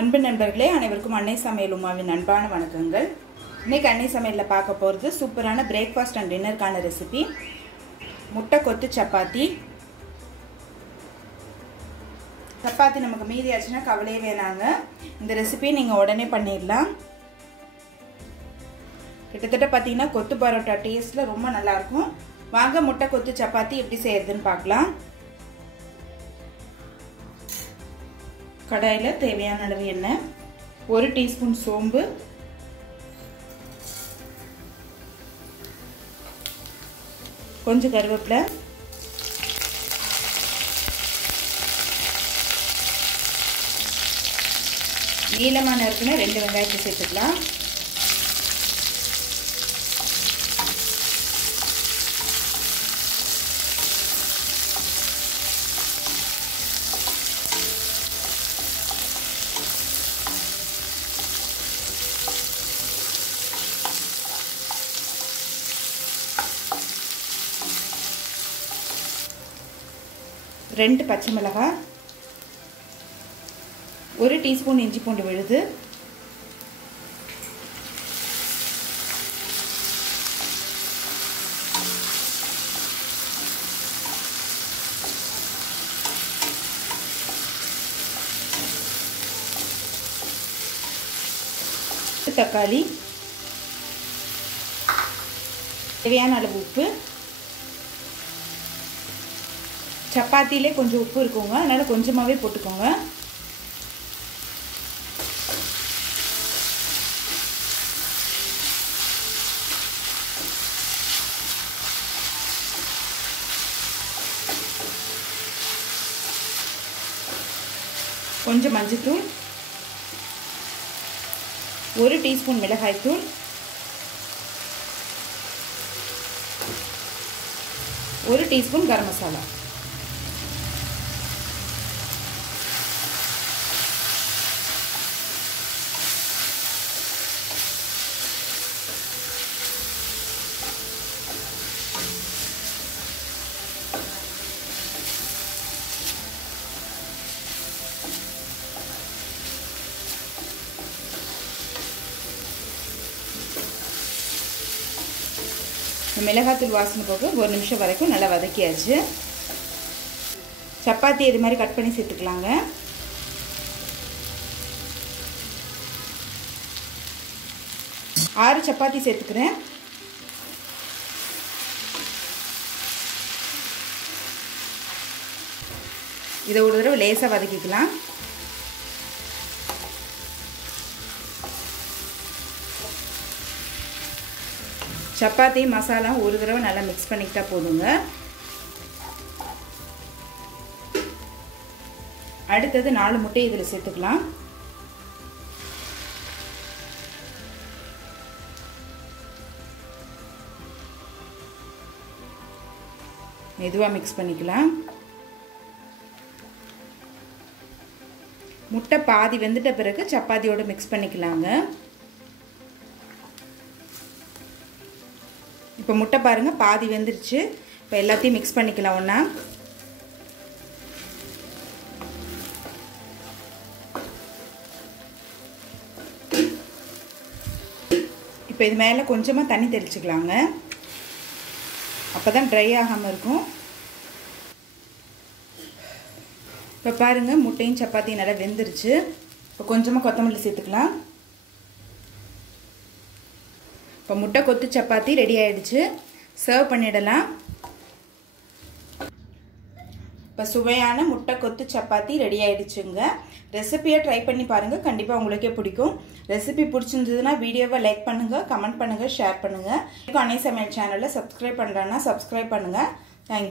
அன்பு நண்பர்களே, அனைவருக்கும் அன்னை சமையல் உமாவின் அன்பான வணக்கங்கள். இன்னைக்கு அன்னை சமையலில் பார்க்க போகிறது சூப்பரான பிரேக்ஃபாஸ்ட் அண்ட் டின்னருக்கான ரெசிபி முட்டை கொத்து சப்பாத்தி. சப்பாத்தி நமக்கு மீதி ஆச்சுன்னா கவலையே வேணாங்க. இந்த ரெசிபி நீங்கள் உடனே பண்ணிடலாம். கிட்டத்தட்ட பார்த்தீங்கன்னா கொத்து பரோட்டா டேஸ்ட்டில் ரொம்ப நல்லாயிருக்கும். வாங்க முட்டை கொத்து சப்பாத்தி எப்படி செய்யறதுன்னு பார்க்கலாம். கடாயில் தேவையான அளவு எண்ணெய், 1 டீஸ்பூன் சோம்பு, கொஞ்சம் கருவேப்பிலை, நீளமான நறுக்குன்னு 2 வெங்காயத்தை சேர்த்துக்கலாம். ரெண்டு பச்சை மிளகாய், 1 டீஸ்பூன் இஞ்சி பூண்டு விழுது, தக்காளி, தேவையான அளவு உப்பு. சப்பாத்திலே கொஞ்சம் உப்பு இருக்குங்க, அதனால் கொஞ்சமாகவே போட்டுக்கோங்க. கொஞ்சம் மஞ்சள்தூள், 1 டீஸ்பூன் மிளகாய்த்தூள், 1 டீஸ்பூன் கரம் மசாலா. மிளகாத்தூள் வாசனை போக 1 நிமிஷம் வரைக்கும் நல்லா வதக்கியாச்சு. சப்பாத்தி இது மாதிரி கட் பண்ணி சேர்த்துக்கலாங்க. ஆறு சப்பாத்தி சேர்த்துக்கிறேன். இதை ஒரு தடவை லேசாக வதக்கிக்கலாம். சப்பாத்தி மசாலா ஒரு தடவை நல்லா மிக்ஸ் பண்ணிக்கிட்டா போதுங்க. அடுத்தது 4 முட்டை இதில் சேர்த்துக்கலாம். மெதுவாக மிக்ஸ் பண்ணிக்கலாம். முட்டை பாதி வெந்துட்ட பிறகு சப்பாத்தியோட மிக்ஸ் பண்ணிக்கலாங்க. இப்போ முட்டை பாருங்கள் பாதி வெந்துருச்சு. இப்போ எல்லாத்தையும் மிக்ஸ் பண்ணிக்கலாம் ஒன்றா. இப்போ இது மேலே கொஞ்சமாக தண்ணி தெளிச்சுக்கலாங்க. அப்போ தான் ட்ரை ஆகாமல் இருக்கும். இப்போ பாருங்கள் முட்டையும் சப்பாத்தியும் நல்லா வெந்துருச்சு. இப்போ கொஞ்சமாக கொத்தமல்லி சேர்த்துக்கலாம். இப்போ முட்டை கொத்து சப்பாத்தி ரெடி ஆகிடுச்சு. சர்வ் பண்ணிடலாம். இப்போ சுவையான முட்டை கொத்து சப்பாத்தி ரெடி ஆகிடுச்சுங்க. ரெசிபியை ட்ரை பண்ணி பாருங்கள், கண்டிப்பாக உங்களுக்கே பிடிக்கும். ரெசிபி பிடிச்சிருந்ததுன்னா வீடியோவை லைக் பண்ணுங்கள், கமெண்ட் பண்ணுங்கள், ஷேர் பண்ணுங்கள். அன்னை சமையல் சேனலில் சப்ஸ்கிரைப் பண்ணுறேன்னா சப்ஸ்கிரைப் பண்ணுங்கள்.